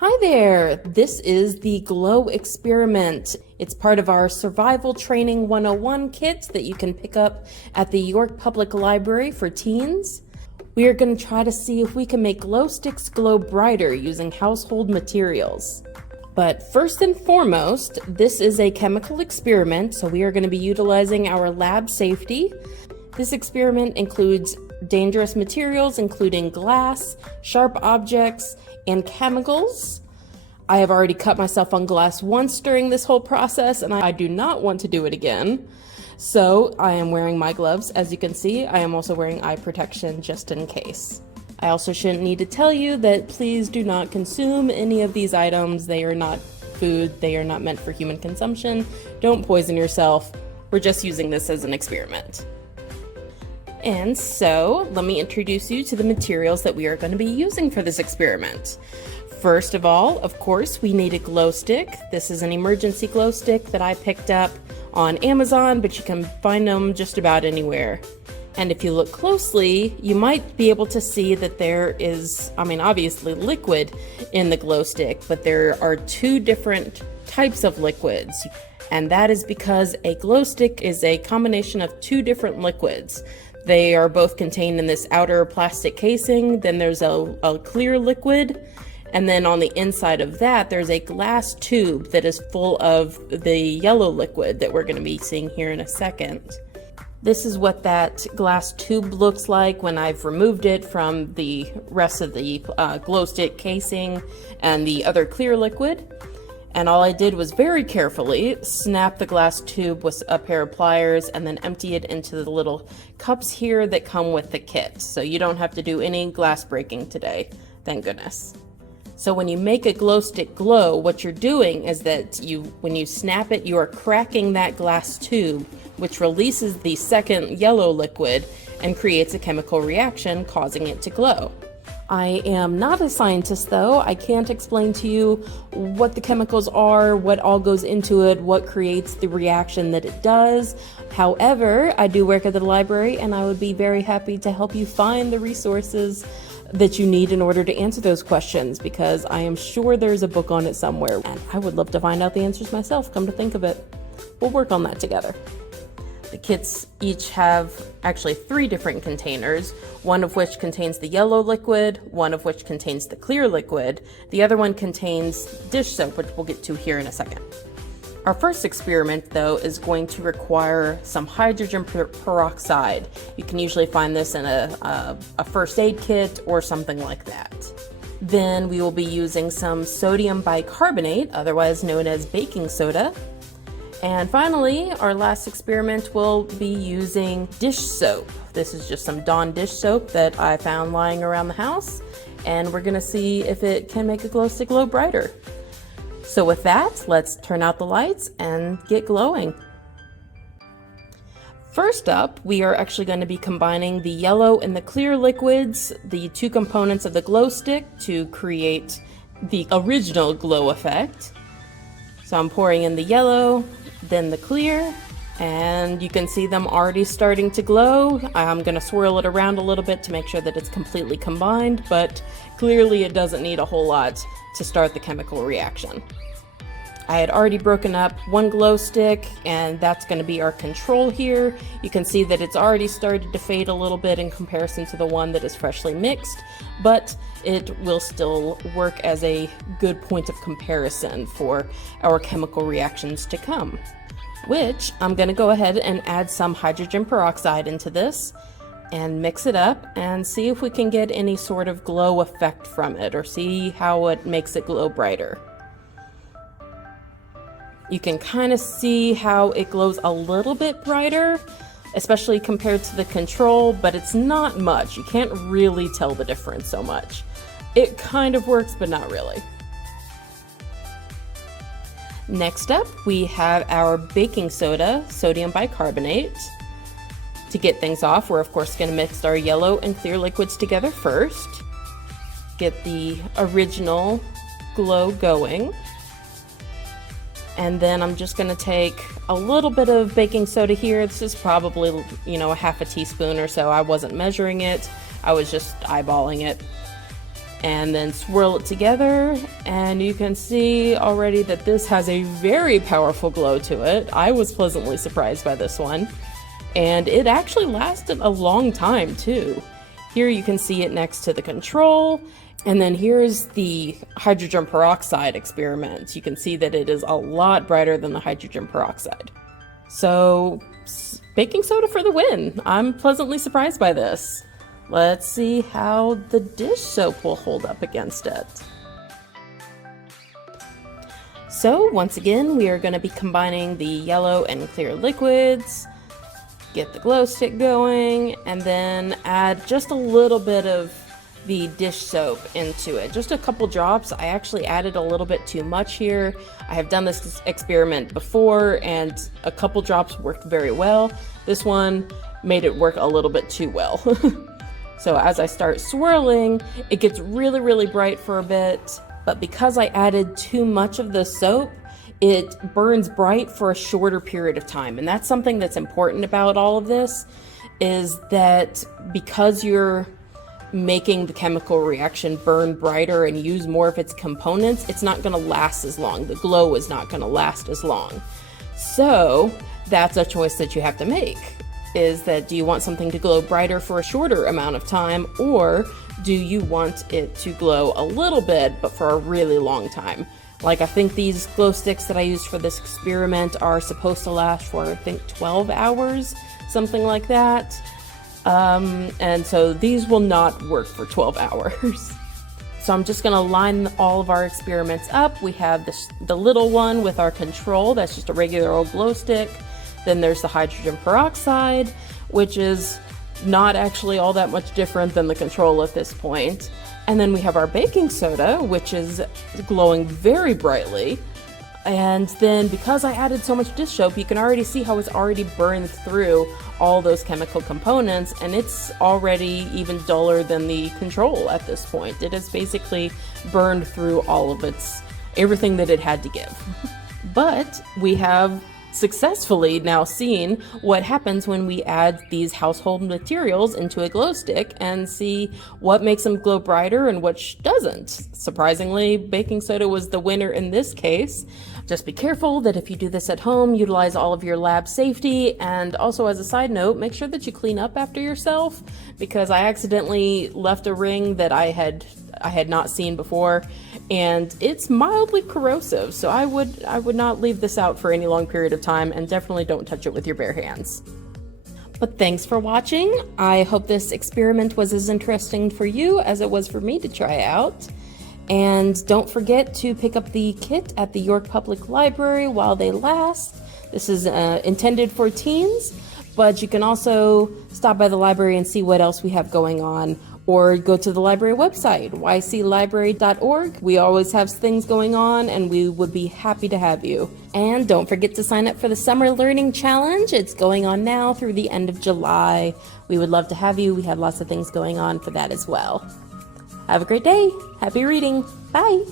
Hi there! This is the Glow Experiment. It's part of our Survival Training 101 kit that you can pick up at the York Public Library for teens. We are going to try to see if we can make glow sticks glow brighter using household materials. But first and foremost, this is a chemical experiment, so we are going to be utilizing our lab safety. This experiment includes dangerous materials including glass, sharp objects, and chemicals. I have already cut myself on glass once during this whole process, and I do not want to do it again. So I am wearing my gloves. As you can see, I am also wearing eye protection just in case. I also shouldn't need to tell you that please do not consume any of these items. They are not food. They are not meant for human consumption. Don't poison yourself. We're just using this as an experiment. And so, let me introduce you to the materials that we are going to be using for this experiment. First of all, of course, we need a glow stick. This is an emergency glow stick that I picked up on Amazon, but you can find them just about anywhere. And if you look closely, you might be able to see that there is, obviously liquid in the glow stick, but there are two different types of liquids. And that is because a glow stick is a combination of two different liquids. They are both contained in this outer plastic casing. Then there's a clear liquid. And then on the inside of that, there's a glass tube that is full of the yellow liquid that we're going to be seeing here in a second. This is what that glass tube looks like when I've removed it from the rest of the glow stick casing and the other clear liquid. And all I did was very carefully snap the glass tube with a pair of pliers and then empty it into the little cups here that come with the kit. So you don't have to do any glass breaking today, thank goodness. So when you make a glow stick glow, what you're doing is that when you snap it, you are cracking that glass tube, which releases the second yellow liquid and creates a chemical reaction, causing it to glow. I am not a scientist though. I can't explain to you what the chemicals are, what all goes into it, what creates the reaction that it does. However, I do work at the library and I would be very happy to help you find the resources that you need in order to answer those questions, because I am sure there's a book on it somewhere and I would love to find out the answers myself, come to think of it. We'll work on that together. The kits each have actually 3 different containers, one of which contains the yellow liquid, one of which contains the clear liquid, the other one contains dish soap, which we'll get to here in a second. Our first experiment, though, is going to require some hydrogen peroxide. You can usually find this in a first aid kit or something like that. Then we will be using some sodium bicarbonate, otherwise known as baking soda. And finally, our last experiment will be using dish soap. This is just some Dawn dish soap that I found lying around the house, and we're gonna see if it can make a glow stick glow brighter. So with that, let's turn out the lights and get glowing. First up, we are actually going to be combining the yellow and the clear liquids, the 2 components of the glow stick, to create the original glow effect. So I'm pouring in the yellow, then the clear, and you can see them already starting to glow. I'm going to swirl it around a little bit to make sure that it's completely combined, but clearly it doesn't need a whole lot to start the chemical reaction. I had already broken up one glow stick, and that's going to be our control here. You can see that it's already started to fade a little bit in comparison to the one that is freshly mixed, but it will still work as a good point of comparison for our chemical reactions to come. Which I'm going to go ahead and add some hydrogen peroxide into this and mix it up and see if we can get any sort of glow effect from it, or see how it makes it glow brighter. You can kind of see how it glows a little bit brighter, especially compared to the control, but it's not much. You can't really tell the difference so much. It kind of works, but not really. Next up, we have our baking soda, sodium bicarbonate. To get things off, we're of course going to mix our yellow and clear liquids together first. Get the original glow going. And then I'm just going to take a little bit of baking soda here. This is probably, a half a teaspoon or so. I wasn't measuring it. I was just eyeballing it. and then swirl it together, and you can see already that this has a very powerful glow to it. I was pleasantly surprised by this one, and it actually lasted a long time too. Here you can see it next to the control, and then here's the hydrogen peroxide experiment. You can see that it is a lot brighter than the hydrogen peroxide. So, baking soda for the win. I'm pleasantly surprised by this. Let's see how the dish soap will hold up against it. So, once again, we are going to be combining the yellow and clear liquids, get the glow stick going, and then add just a little bit of the dish soap into it. Just a couple drops. I actually added a little bit too much here. I have done this experiment before, and a couple drops worked very well. This one made it work a little bit too well. So as I start swirling, it gets really, really bright for a bit, but because I added too much of the soap, it burns bright for a shorter period of time. And that's something that's important about all of this, is that because you're making the chemical reaction burn brighter and use more of its components, it's not going to last as long. The glow is not going to last as long. So that's a choice that you have to make, is that do you want something to glow brighter for a shorter amount of time, or do you want it to glow a little bit but for a really long time? Like, I think these glow sticks that I used for this experiment are supposed to last for, I think, 12 hours, something like that. And so these will not work for 12 hours. So I'm just gonna line all of our experiments up. We have the little one with our control, that's just a regular old glow stick. Then there's the hydrogen peroxide, which is not actually all that much different than the control at this point. And then we have our baking soda, which is glowing very brightly. And then because I added so much dish soap, you can already see how it's already burned through all those chemical components, and it's already even duller than the control at this point. It has basically burned through all of everything that it had to give. But we have successfully now seen what happens when we add these household materials into a glow stick and see what makes them glow brighter and which doesn't. Surprisingly, baking soda was the winner in this case. Just be careful that if you do this at home, utilize all of your lab safety, and also as a side note, make sure that you clean up after yourself, because I accidentally left a ring that I had not seen before, and it's mildly corrosive, so I would not leave this out for any long period of time, and definitely don't touch it with your bare hands. But thanks for watching. I hope this experiment was as interesting for you as it was for me to try out. And don't forget to pick up the kit at the York Public Library while they last. This is intended for teens, but you can also stop by the library and see what else we have going on, or go to the library website, yclibrary.org. We always have things going on, and we would be happy to have you. And don't forget to sign up for the Summer Learning Challenge. It's going on now through the end of July. We would love to have you. We have lots of things going on for that as well. Have a great day. Happy reading. Bye.